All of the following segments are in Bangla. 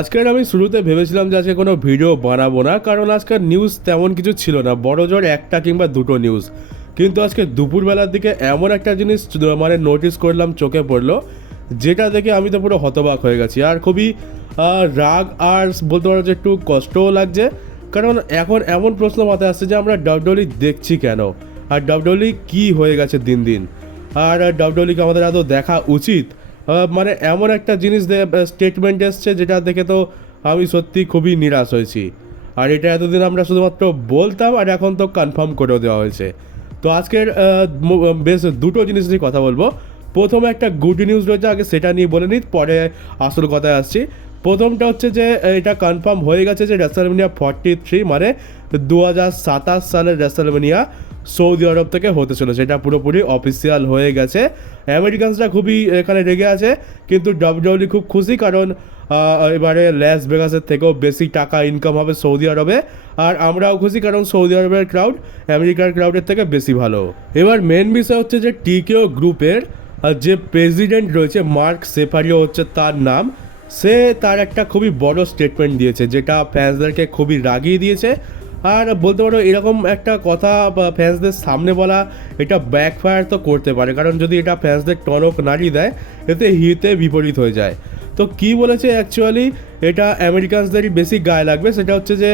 আজকের আমি শুরুতে ভেবেছিলাম যে আজকে কোনো ভিডিও বানাবো না, কারণ আজকের নিউজ তেমন কিছু ছিল না, বড় জোর একটা কিংবা দুটো নিউজ কিন্তু আজকে দুপুরবেলার দিকে এমন একটা জিনিস মানে নোটিস করলাম, চোখে পড়ল, যেটা দেখে আমি তো পুরো হতবাক হয়ে গেছি। আর খুবই রাগ আর বলতে পারো যে একটু কষ্টও লাগছে, কারণ এখন এমন প্রশ্ন মাথায় আসছে যে আমরা ডাবডলি দেখছি কেন? আর ডাবডলি কি হয়ে গেছে দিন দিন? আর ডাবডলিকে আমাদের আদৌ দেখা উচিত? মানে এমন একটা জিনিস স্টেটমেন্ট এসছে যেটা দেখে তো আমি সত্যি খুবই নিরাশ হয়েছি। আর এটা এতদিন আমরা শুধুমাত্র বলতাম আর এখন তো কনফার্ম করেও দেওয়া হয়েছে। তো আজকের বেশ দুটো জিনিস নিয়ে কথা বলব। প্রথমে একটা গুড নিউজ রয়েছে, আগে সেটা নিয়ে বলে নিই, পরে আসল কথায় আসছি। প্রথমটা হচ্ছে যে এটা কনফার্ম হয়ে গেছে যে রেসালমেনিয়া ফর্টি থ্রি মানে দু হাজার সাতাশ সালের রেসালমেনিয়া সৌদি আরব থেকে হতে চলেছে। এটা পুরোপুরি অফিসিয়াল হয়ে গেছে। আমেরিকানসরা খুবই এখানে রেগে আছে, কিন্তু ডাব্লিউডাব্লিউ খুব খুশি কারণ এবারে ল্যাস ভেগাসের থেকেও বেশি টাকা ইনকাম হবে সৌদি আরবে। আর আমরাও খুশি কারণ সৌদি আরবের ক্রাউড আমেরিকার ক্রাউডের থেকে বেশি ভালো। এবার মেন বিষয় হচ্ছে যে টিকেও গ্রুপের যে প্রেসিডেন্ট রয়েছে মার্ক সেফারিও হচ্ছে তার নাম। সে তার একটা খুবই বড় স্টেটমেন্ট দিয়েছে, যেটা ফ্যান্সদেরকে খুবই রাগিয়ে দিয়েছে। আর বলতে পারো, এরকম একটা কথা ফ্যান্সদের সামনে বলা, এটা ব্যাকফায়ার তো করতে পারে। কারণ যদি এটা ফ্যান্সদের টনক নাড়িয়ে দেয়, এতে হিতে বিপরীত হয়ে যায়। তো কি বলেছে অ্যাকচুয়ালি এটা আমেরিকানসদেরই বেশি গায়ে লাগবে। সেটা হচ্ছে যে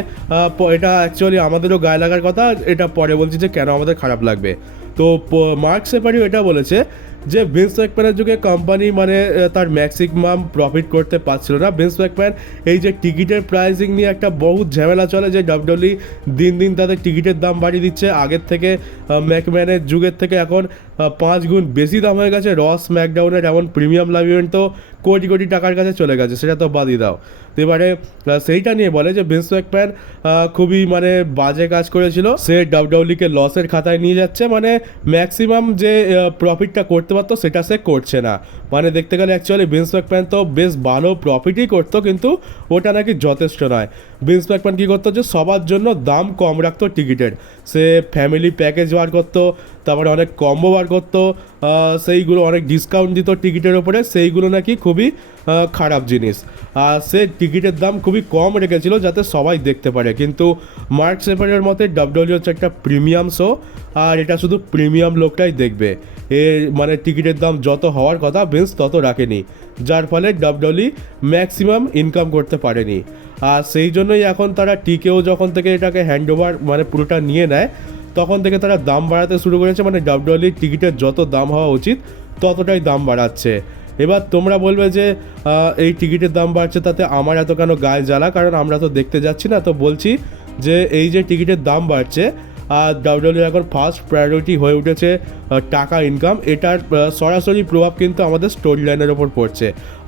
এটা অ্যাকচুয়ালি আমাদেরও গায়ে লাগার কথা। এটা পরে বলছি যে, কেন আমাদের খারাপ লাগবে? তো মার্ক সেপারিও এটা বলেছে যে ভিন্স ওয়েকম্যানের যুগে কোম্পানি মানে তার ম্যাক্সিমাম প্রফিট করতে পারছিল না। ভিন্স ম্যাকম্যান এই যে টিকিটের প্রাইসিং নিয়ে একটা বহুত ঝামেলা চলে, যে ডাব্লিউডব্লিউ দিন দিন তাদের টিকিটের দাম বাড়িয়ে দিচ্ছে। আগের থেকে ম্যাকম্যানের যুগের থেকে এখন পাঁচ গুণ বেশি দাম হয়ে গেছে। রস ম্যাকডাউনের এমন প্রিমিয়াম লাভ ইভেন্ট তো কোটি কোটি টাকার কাছে চলে গেছে, সেটা তো বাদই দাও। তো এবারে সেইটা নিয়ে বলে যে ভিন্স ম্যাকম্যান খুবই মানে বাজে কাজ করেছিল। সে ডাব্লিউডব্লিউকে লসের খাতায় নিয়ে যাচ্ছে মানে ম্যাক্সিমাম যে প্রফিটটা করতে পারতো, সেটা সে করছে না। মানে দেখতে গেলে অ্যাকচুয়ালি ভিন্স ম্যাকম্যান তো বেশ ভালো প্রফিটই করতো, কিন্তু ওটা নাকি যথেষ্ট নয়। ভিন্স ম্যাকম্যান কী করতো যে, সবার জন্য দাম কম রাখতো টিকিটের। সে ফ্যামিলি প্যাকেজ বার করতো তারপরে অনেক কম্বো বার করতো সেইগুলো অনেক ডিসকাউন্ট দিত টিকিটের ওপরে, সেইগুলো নাকি খুবই খারাপ জিনিস। আর সে টিকিটের দাম খুবই কম রেখেছিল যাতে সবাই দেখতে পারে। কিন্তু মার্ক সেপারের মতে ডাব্লিউডব্লিউ হচ্ছে একটা প্রিমিয়াম শো আর এটা শুধু প্রিমিয়াম লোকটাই দেখবে। এ মানে টিকিটের দাম যত হওয়ার কথা বেঞ্চ তত রাখেনি। যার ফলে ডাব্লিউডব্লিউ ম্যাক্সিমাম ইনকাম করতে পারেনি। আর সেই জন্যই এখন তারা টিকেও যখন থেকে এটাকে হ্যান্ড ওভার মানে পুরোটা নিয়ে নেয় তখন থেকে তারা দাম বাড়াতে শুরু করেছে মানে ডাব্লিউডব্লিউ টিকিটের যত দাম হওয়া উচিত, ততটাই দাম বাড়াচ্ছে। এবার তোমরা বলবে যে এই টিকিটের দাম বাড়ছে তাতে আমার এত কেন গায়ে জ্বালা? কারণ আমরা তো দেখতে যাচ্ছি না, তো বলছি যে, এই যে টিকিটের দাম বাড়ছে আর ডাব্লিউডব্লিউ এখন ফার্স্ট প্রায়োরিটি হয়ে উঠেছে টাকা ইনকাম এটার সরাসরি প্রভাব কিন্তু আমাদের স্টোরি লাইনের ওপর পড়ছে।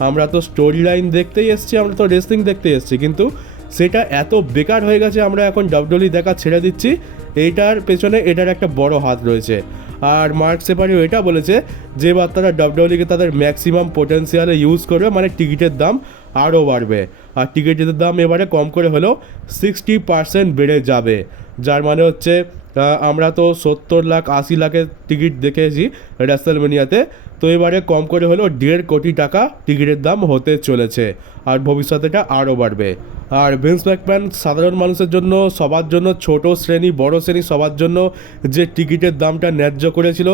আমরা তো স্টোরি লাইন দেখতেই এসেছি, আমরা তো রেসলিং দেখতে এসেছি, কিন্তু সেটা এত বেকার হয়ে গেছে, আমরা এখন ডাব্লিউডব্লিউ দেখা ছেড়ে দিচ্ছি। এইটার পেছনে এটার একটা বড় হাত রয়েছে। আর মার্ক সেপারিও এটা বলেছে যে বার্তাটা তারা ডাব্লিউডব্লিউকে তাদের ম্যাক্সিমাম পোটেন্সিয়ালে ইউজ করবে মানে টিকিটের দাম আরও বাড়বে। আর টিকিটের দাম এবারে কম করে হলেও সিক্সটি পার্সেন্ট বেড়ে যাবে। যার মানে হচ্ছে আমরা তো সত্তর লাখ, আশি লাখের টিকিট দেখেছি রেসেলমেনিয়াতে তো এবারে কম করে হলেও দেড় কোটি টাকা টিকিটের দাম হতে চলেছে আর ভবিষ্যতে এটা আরও বাড়বে। আর ভিন্স ম্যাকম্যান সাধারণ মানুষের জন্য, সবার জন্য, ছোট শ্রেণি, বড় শ্রেণি, সবার জন্য যে টিকিটের দামটা ন্যায্য করেছিল,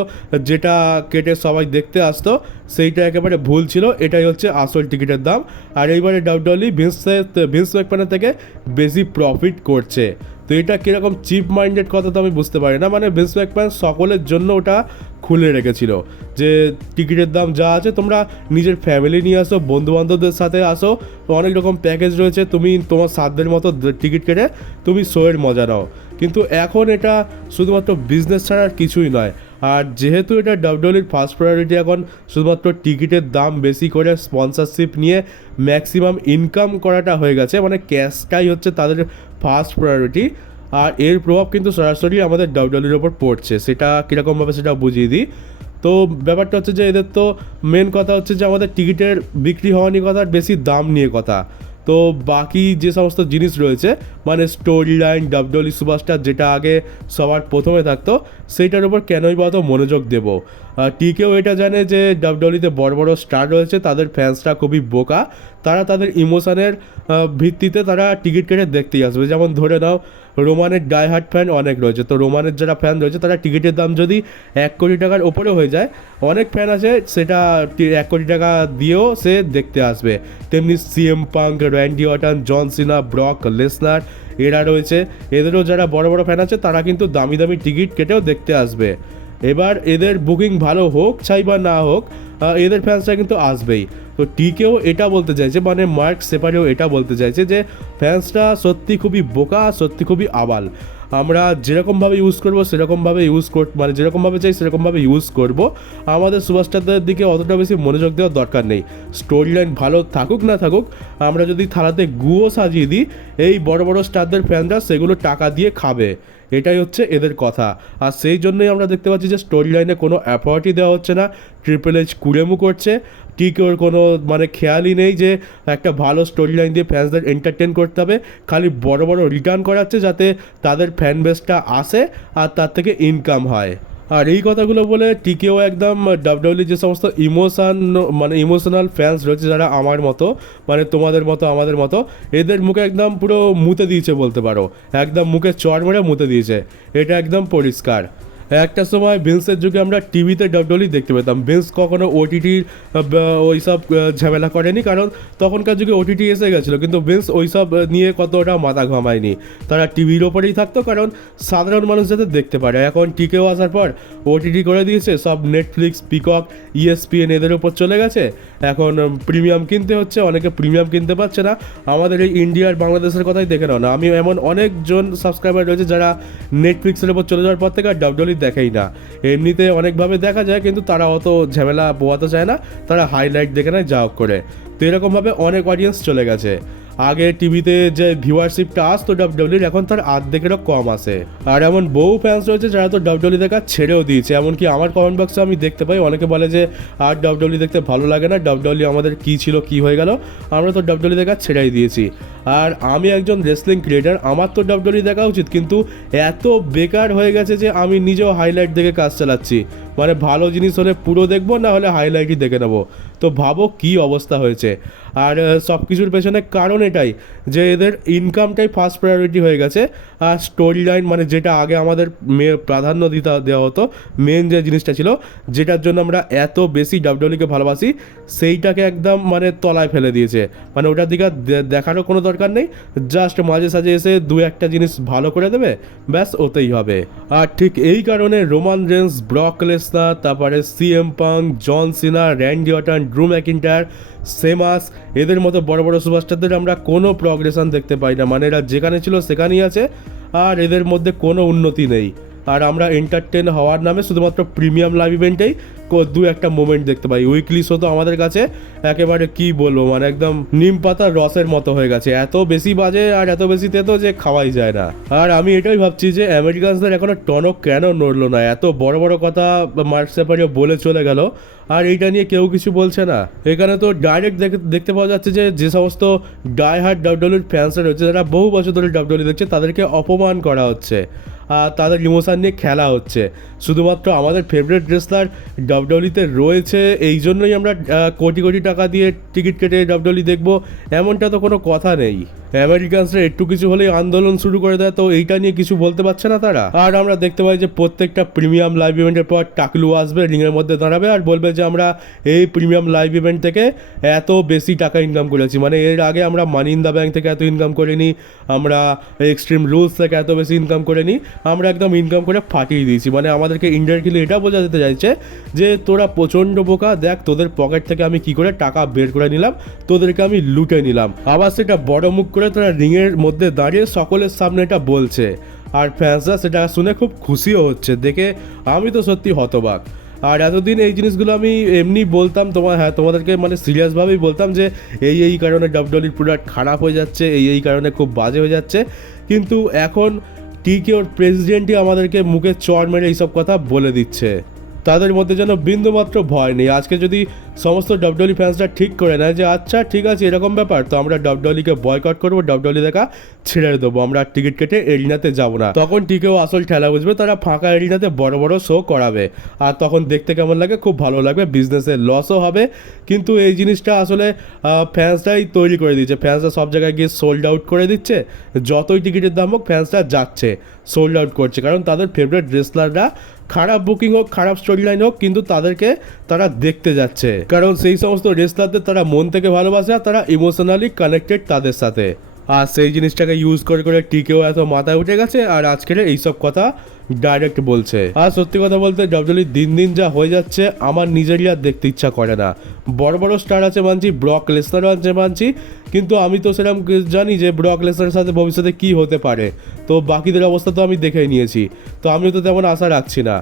যেটা কেটে সবাই দেখতে আসতো, সেইটা একেবারে ভুল ছিল। এটাই হচ্ছে আসল টিকিটের দাম। আর এইবারে ডাব্লিউডব্লিউ ভিন্স ভিন্স ম্যাকম্যানের থেকে বেশি প্রফিট করছে। তো এটা কীরকম চিপ মাইন্ডেড কথা তো আমি বুঝতে পারি না। মানে ভিন্স ম্যাকম্যান সকলের জন্য ওটা খুলে রেখেছিল যে, টিকিটের দাম যা আছে তোমরা নিজের ফ্যামিলি নিয়ে আসো বন্ধু বান্ধবদের সাথে আসো অনেক রকম প্যাকেজ রয়েছে, তুমি তোমার সাধ্যের মতো টিকিট কেটে তুমি শোয়ের মজা নাও। কিন্তু এখন এটা শুধুমাত্র বিজনেস ছাড়া আর কিছুই নয়। আর যেহেতু এটা ডাব্লিউডব্লিউর ফার্স্ট প্রায়োরিটি এখন শুধুমাত্র টিকিটের দাম বেশি করে স্পন্সরশিপ নিয়ে ম্যাক্সিমাম ইনকাম করাটা হয়ে গেছে মানে ক্যাশটাই হচ্ছে তাদের ফার্স্ট প্রায়োরিটি আর এর প্রভাব কিন্তু সরাসরি আমাদের ডাব্লিউডব্লিউর ওপর পড়ছে, সেটা কীরকমভাবে সেটা বুঝিয়ে দিই। তো ব্যাপারটা হচ্ছে যে এদের তো মেন কথা হচ্ছে যে আমাদের টিকিটের বিক্রি হওয়া নিয়ে কথা, বেশি দাম নিয়ে কথা। তো বাকি যে সমস্ত জিনিস রয়েছে মানে স্টোরি লাইন ডাব্লিউডব্লিউ সুপারস্টার, যেটা আগে সবার প্রথমে থাকতো, সেইটার উপর কেনই বা তো মনোযোগ দেবো? টিকেও এটা জানে যে ডাব্লিউডব্লিউতে বড় বড় স্টার রয়েছে, তাদের ফ্যান্সরা খুবই বোকা। তারা তাদের ইমোশনের ভিত্তিতে তারা টিকিট কেটে দেখতেই আসবে। যেমন ধরে নাও, রোমানের ডাই হার্ট ফ্যান অনেক রয়েছে। তো রোমানের যারা ফ্যান রয়েছে, তারা টিকিটের দাম যদি এক কোটি টাকার ওপরে হয়ে যায়, অনেক ফ্যান আছে, সেটা এক কোটি টাকা দিয়েও সে দেখতে আসবে। তেমনি C M Punk Randy Orton John Cena Brock Lesnar এরা রয়েছে। এদেরও যারা বড় বড় ফ্যান আছে, তারা কিন্তু দামি দামি টিকিট কেটেও দেখতে আসবে। এবার এদের বুকিং ভালো হোক, চাই বা না হোক এদের ফ্যান্সরা কিন্তু আসবেই। তো টিকেও এটা বলতে চাইছে মানে মার্ক সেপারেও এটা বলতে চাইছে যে ফ্যান্সরা সত্যি খুবই বোকা, সত্যি খুবই আবাল। আমরা যেরকমভাবে ইউজ করব, সেরকমভাবে ইউজ কর মানে যেরকমভাবে চাই, সেরকমভাবে ইউজ করব। আমাদের সুপারস্টারদের দিকে অতটা বেশি মনোযোগ দেওয়ার দরকার নেই। স্টোরি লাইন ভালো থাকুক, না থাকুক, আমরা যদি থালাতে গুয়ো সাজিয়ে দিই, এই বড় বড় স্টারদের ফ্যানরা সেগুলো টাকা দিয়ে খাবে। এটাই হচ্ছে এদের কথা। আর সেই জন্যই আমরা দেখতে পাচ্ছি যে স্টোরি লাইনে কোনো অ্যাফোয়ার্টি দেওয়া হচ্ছে না। ট্রিপল এইচ কুড়েমু করছে। টিকেওর কোনো মানে খেয়ালই নেই যে একটা ভালো স্টোরি লাইন দিয়ে ফ্যান্সদের এন্টারটেন করতে হবে। খালি বড় বড় রিটার্ন করাচ্ছে যাতে তাদের ফ্যান বেসটা আসে আর তার থেকে ইনকাম হয়। আর এই কথাগুলো বলে টিকেও একদম ডাব্লিউডব্লিউ যে সমস্ত ইমোশান মানে ইমোশনাল ফ্যান্স রয়েছে যারা আমার মতো মানে তোমাদের মতো, আমাদের মতো, এদের মুখে একদম পুরো মুতে দিয়েছে বলতে পারো। একদম মুখে চড় মেরে মুতে দিয়েছে। এটা একদম পরিষ্কার। একটা সময় ভিন্সের যুগে আমরা টিভিতে ডাব্লিউডব্লিউ দেখতে পেতাম। ভিন্স কখনো ওই সব ঝামেলা করেনি, কারণ তখনকার যুগে ওটিটি এসে গেছিল। কিন্তু ভিন্স ওই সব নিয়ে কতটা মাথা ঘামায়নি। তারা টিভির ওপরেই থাকতো, কারণ সাধারণ মানুষ যাতে দেখতে পারে। এখন টিকেও আসার পর ওটিটি করে দিয়েছে, সব নেটফ্লিক্স পিকক ইএসপিএন এদের ওপর চলে গেছে। এখন প্রিমিয়াম কিনতে হচ্ছে, অনেকে প্রিমিয়াম কিনতে পারছে না। আমাদের এই ইন্ডিয়ার বাংলাদেশের কথাই দেখে নাও না। আমি এমন অনেকজন সাবস্ক্রাইবার রয়েছে যারা নেটফ্লিক্সের ওপর চলে যাওয়ার পর থেকে আর ডাব্লিউডব্লিউ দেখেই না। এমনিতে অনেকভাবে দেখা যায়, কিন্তু তারা অত ঝামেলা পোয়াতে চায় না। তারা হাইলাইট দেখে নেয়, যা হোক করে। তো এরকমভাবে অনেক অডিয়েন্স চলে গেছে। আগে টিভিতে যে ভিউয়ারশিপটা আসতো ডাব্লিউডব্লিউর এখন তার আর্ধেকেরও কম আসে আর এমন বহু ফ্যান্স রয়েছে যারা তো ডাব্লিউডব্লিউ দেখা ছেড়েও দিয়েছে। এমনকি আমার কমেন্ট বক্সে আমি দেখতে পাই, অনেকে বলে যে, আর ডাব্লিউডব্লিউ দেখতে ভালো লাগে না ডাব্লিউডব্লিউ আমাদের কী ছিল, কী হয়ে গেল? আমরা তো ডাব্লিউডব্লিউ দেখা ছেড়েই দিয়েছি। আর আমি একজন রেসলিং ক্রিয়েটার আমার তো ডাব্লিউডব্লিউ দেখা উচিত, কিন্তু এত বেকার হয়ে গেছে যে আমি নিজেও হাইলাইট দেখে কাজ চালাচ্ছি। মানে ভালো জিনিস হলে পুরো দেখব, না হলে হাইলাইটই দেখে নেব। তো ভাবো কি অবস্থা হয়েছে। আর সব কিছুর পেছনে কারণ এটাই যে এদের ইনকামটাই ফার্স্ট প্রায়োরিটি হয়ে গেছে। আর স্টোরি লাইন মানে যেটা আগে আমাদের মে, প্রাধান্য দিতে, দেওয়া হতো মেন যে জিনিসটা ছিল, যেটার জন্য আমরা এত বেশি ডাব্লিউকে ভালোবাসি, সেইটাকে একদম মানে তলায় ফেলে দিয়েছে। মানে ওটার দিকে দেখারও কোনো দরকার নেই জাস্ট মাঝে সাঝে এসে দু একটা জিনিস ভালো করে দেবে, ব্যাস ওতেই হবে। আর ঠিক এই কারণে রোমান রেন্স ব্রক লেসনার, তারপরে CM Punk John Cena, Randy Orton Drew McIntyre Sheamus, এদের মতো বড় বড় সুপারস্টারদের আমরা কোনো প্রগ্রেশন দেখতে পাই না। মানে এরা যেখানে ছিল সেখানেই আছে, আর এদের মধ্যে কোনো উন্নতি নেই। আর আমরা এন্টারটেন হওয়ার নামে শুধুমাত্র প্রিমিয়াম লাইভ ইভেন্টেই দু একটা মোমেন্ট দেখতে পাই। উইকলি শো তো আমাদের কাছে একেবারে কি বলব মানে একদম নিম পাতার রসের মতো হয়ে গেছে। এত বেশি বাজে আর এত বেশি তেতো যে খাওয়াই যায় না। আর আমি এটাই ভাবছি যে আমেরিকানসদের এখনও টনক কেন নড়লো না? এত বড় বড় কথা মার্ক সেপারিও বলে চলে গেল। আর এইটা নিয়ে কেউ কিছু বলছে না। এখানে তো ডাইরেক্ট দেখতে পাওয়া যাচ্ছে যে যে সমস্ত ডাই হার্ট ডাব্লিউর ফ্যান্সরা রয়েছে, যারা বহু বছর ধরে ডাব্লিউ দেখছে, তাদেরকে অপমান করা হচ্ছে। তাদের ইমোশান নিয়ে খেলা হচ্ছে। শুধুমাত্র আমাদের ফেভারিট রেসলার ডাব্লিউতে রয়েছে, এই জন্যই আমরা কোটি কোটি টাকা দিয়ে টিকিট কেটে ডাব্লিউ দেখব, এমনটা তো কোনো কথা নেই। আমেরিকানসরা একটু কিছু হলেই আন্দোলন শুরু করে দেয়, তো এইটা নিয়ে কিছু বলতে পারছে না তারা? আর আমরা দেখতে পাই যে প্রত্যেকটা প্রিমিয়াম লাইভ ইভেন্টের পর টাকলু আসবে রিংয়ের মধ্যে দাঁড়াবে, আর বলবে যে আমরা এই প্রিমিয়াম লাইভ ইভেন্ট থেকে এত বেশি টাকা ইনকাম করেছি। মানে এর আগে আমরা মানি ইন দ্য ব্যাংক থেকে এত ইনকাম করিনি, আমরা এক্সট্রিম রুলস থেকে এত বেশি ইনকাম করিনি, আমরা একদম ইনকাম করে ফাটিয়ে দিয়েছি। মানে আমাদেরকে ইন্ডিয়ারকিলি এটা বোঝা যেতে চাইছে যে, তোরা প্রচণ্ড বোকা, দেখ তোদের পকেট থেকে আমি কি করে টাকা বের করে নিলাম, তোদেরকে আমি লুটে নিলাম। আবার সেটা বড় মুখ করে তোরা রিংয়ের মধ্যে দাঁড়িয়ে সকলের সামনে এটা বলছে। আর ফ্যান্সরা সেটা শুনে খুব খুশিও হচ্ছে, দেখে আমি তো সত্যি হতবাক। আর এতদিন এই জিনিসগুলো আমি এমনি বলতাম তোমার হ্যাঁ তোমাদেরকে মানে সিরিয়াসভাবেই বলতাম যে, এই এই কারণে ডাব্লিউডির প্রোডাক্ট খারাপ হয়ে যাচ্ছে, এই এই কারণে খুব বাজে হয়ে যাচ্ছে। কিন্তু এখন টিকে ওর প্রেসিডেন্টই আমাদেরকে মুখে চড় মেরে এইসব কথা বলে দিচ্ছে। তাদের মধ্যে যেন বিন্দুমাত্র ভয় নেই। আজকে যদি সমস্ত ডবডলি ফ্যান্সরা ঠিক করে নেয় যে আচ্ছা ঠিক আছে, এরকম ব্যাপার, তো আমরা ডবডলিকে বয়কট করব, ডবডলি দেখা ছেড়ে দেবো, আমরা টিকিট কেটে এরিনাতে যাব না। তখন টিকেও আসল ঠেলা বুঝবে, তারা ফাঁকা এরিনাতে বড় বড় শো করাবে। আর তখন দেখতে কেমন লাগে? খুব ভালো লাগবে বিজনেসের লসও হবে। কিন্তু এই জিনিসটা আসলে ফ্যান্সটাই তৈরি করে দিচ্ছে। ফ্যান্সরা সব জায়গায় গিয়ে সোল্ড আউট করে দিচ্ছে। যতই টিকিটের দাম হোক ফ্যান্সরা যাচ্ছে সোল্ড আউট করছে। কারণ তাদের ফেভারিট রেসলাররা খারাপ বুকিং হোক, খারাপ স্টোরি লাইন হোক, কিন্তু তাদেরকে তারা দেখতে যাচ্ছে। কারণ সেই সমস্ত রেসলারদের তারা মন থেকে ভালোবাসে আর তারা ইমোশনালি কানেক্টেড তাদের সাথে। আর সেই জিনিসটাকে ইউজ করে করে টিকেও এত মাথায় উঠে গেছে, আর আজকের এইসব কথা ডাইরেক্ট বলছে। আর সত্যি কথা বলতে ডব্লিউডি দিন দিন যা হয়ে যাচ্ছে, আমার নিজেরই আর দেখতে ইচ্ছা করে না। বড় বড় স্টার আছে মানছি ব্রক লেসনারও আছে মানছি, কিন্তু আমি তো সেরকম জানি যে ব্রক লেসনারের সাথে ভবিষ্যতে কি হতে পারে। তো বাকিদের অবস্থা তো আমি দেখেই নিয়েছি। তো আমিও তো তেমন আশা রাখছি না।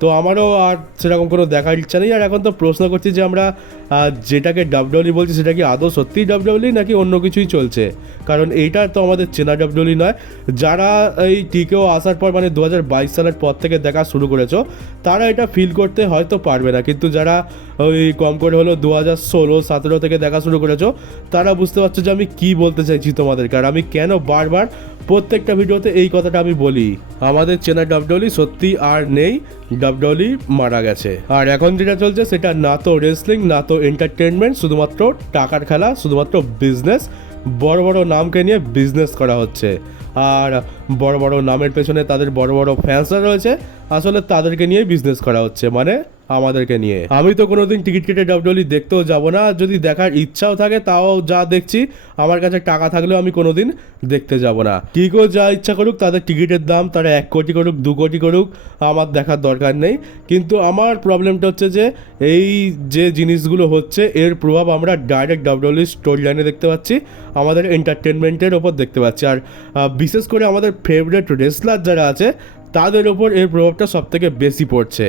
তো আমারও আর সেরকম কোনো দেখার ইচ্ছা নেই। আর এখন তো প্রশ্ন করছি যে আমরা যেটাকে ডাব্লিউডি বলছি, সেটা কি আদৌ সত্যিই ডাব্লিউডি নাকি অন্য কিছুই চলছে? কারণ এইটা তো আমাদের চেনা ডাব্লিউডি নয়। যারা এই টিকেও আসার পর মানে দু হাজার বাইশ সালের পর থেকে দেখা শুরু করেছ, তারা এটা ফিল করতে হয়তো পারবে না। কিন্তু যারা ওই কম করে হলো দু হাজার ষোলো, সতেরো থেকে দেখা শুরু করেছ, তারা বুঝতে পারছ যে আমি কি বলতে চাইছি তোমাদেরকে। আর আমি কেন বারবার প্রত্যেকটা ভিডিওতে এই কথাটা আমি বলি। আমাদের চেনা ডাবডলি সত্যি আর নেই ডাবডলি মারা গেছে। আর এখন যেটা চলছে সেটা না তো রেসলিং না তো এন্টারটেনমেন্ট শুধুমাত্র টাকার খেলা, শুধুমাত্র বিজনেস বড় বড় নামকে নিয়ে বিজনেস করা হচ্ছে। আর বড় বড় নামের পেছনে তাদের বড় বড় ফ্যান্সরা রয়েছে, আসলে তাদেরকে নিয়ে বিজনেস করা হচ্ছে। মানে আমাদেরকে নিয়ে। আমি তো কোনোদিন টিকিট কেটে ডাবডলি দেখতেও যাব না। যদি দেখার ইচ্ছাও থাকে, তাও যা দেখছি, আমার কাছে টাকা থাকলেও আমি কোনোদিন দেখতে যাব না। টিকও যা ইচ্ছা করুক, তাদের টিকিটের দাম, তারা এক কোটি করুক, দু কোটি করুক, আমার দেখার দরকার নেই। কিন্তু আমার প্রবলেমটা হচ্ছে যে, এই যে জিনিসগুলো হচ্ছে, এর প্রভাব আমরা ডাইরেক্ট ডাবডলি স্টোরি লাইনে দেখতে পাচ্ছি, আমাদের এন্টারটেনমেন্টের ওপর দেখতে পাচ্ছি। আর বিশেষ করে আমাদের ফেভারিট রেসলার যারা আছে, তাদের ওপর এর প্রভাবটা সব থেকে বেশি পড়ছে।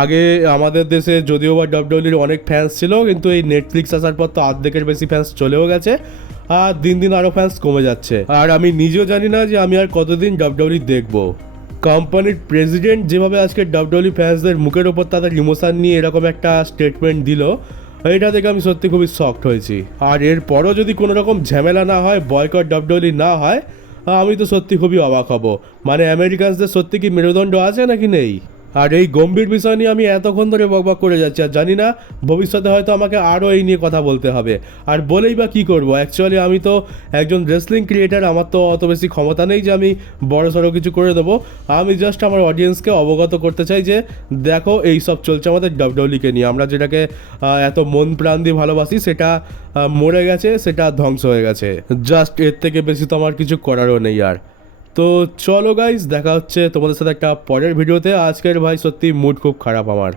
আগে আমাদের দেশে যদিও বা ডব্লিউডির অনেক ফ্যান্স ছিল, কিন্তু এই নেটফ্লিক্স আসার পর তো অর্ধেকের বেশি ফ্যান্স চলেও গেছে, আর দিন দিন আরও ফ্যান্স কমে যাচ্ছে। আর আমি নিজেও জানি না যে আমি আর কতদিন ডব্লিউডি দেখব। কোম্পানির প্রেসিডেন্ট যেভাবে আজকে ডব্লিউডি ফ্যান্সদের মুখের ওপর তাদের ইমোশান নিয়ে এরকম একটা স্টেটমেন্ট দিল, এটা দেখে আমি সত্যি খুবই শক্ট হয়েছি। আর এরপরও যদি কোনো রকম ঝামেলা না হয় বয়কট ডব্লিউডি না হয়, আমি তো সত্যি খুবই অবাক হব। মানে আমেরিকানসদের সত্যি কি মেরুদণ্ড আছে নাকি নেই? আর এই গম্ভীর বিষয় নিয়ে আমি এতক্ষণ ধরে বকবক করে যাচ্ছি, আর জানি না ভবিষ্যতে হয়তো আমাকে আরও এই নিয়ে কথা বলতে হবে। আর বলেই বা কী করব? অ্যাকচুয়ালি আমি তো একজন রেসলিং ক্রিয়েটার আমার তো অত বেশি ক্ষমতা নেই যে আমি বড় সড়ো কিছু করে দেবো। আমি জাস্ট আমার অডিয়েন্সকে অবগত করতে চাই যে, দেখো এই সব চলছে আমাদের ডব্লিউলিকে নিয়ে। আমরা যেটাকে এত মন প্রাণ দিয়ে ভালোবাসি, সেটা মরে গেছে, সেটা ধ্বংস হয়ে গেছে। জাস্ট এর থেকে বেশি তো আমার কিছু করারও নেই আর। তো চলো গাইজ দেখা হচ্ছে তোমাদের সাথে একটা পরের ভিডিওতে আজকের ভাই সত্যি মুড খুব খারাপ আমার।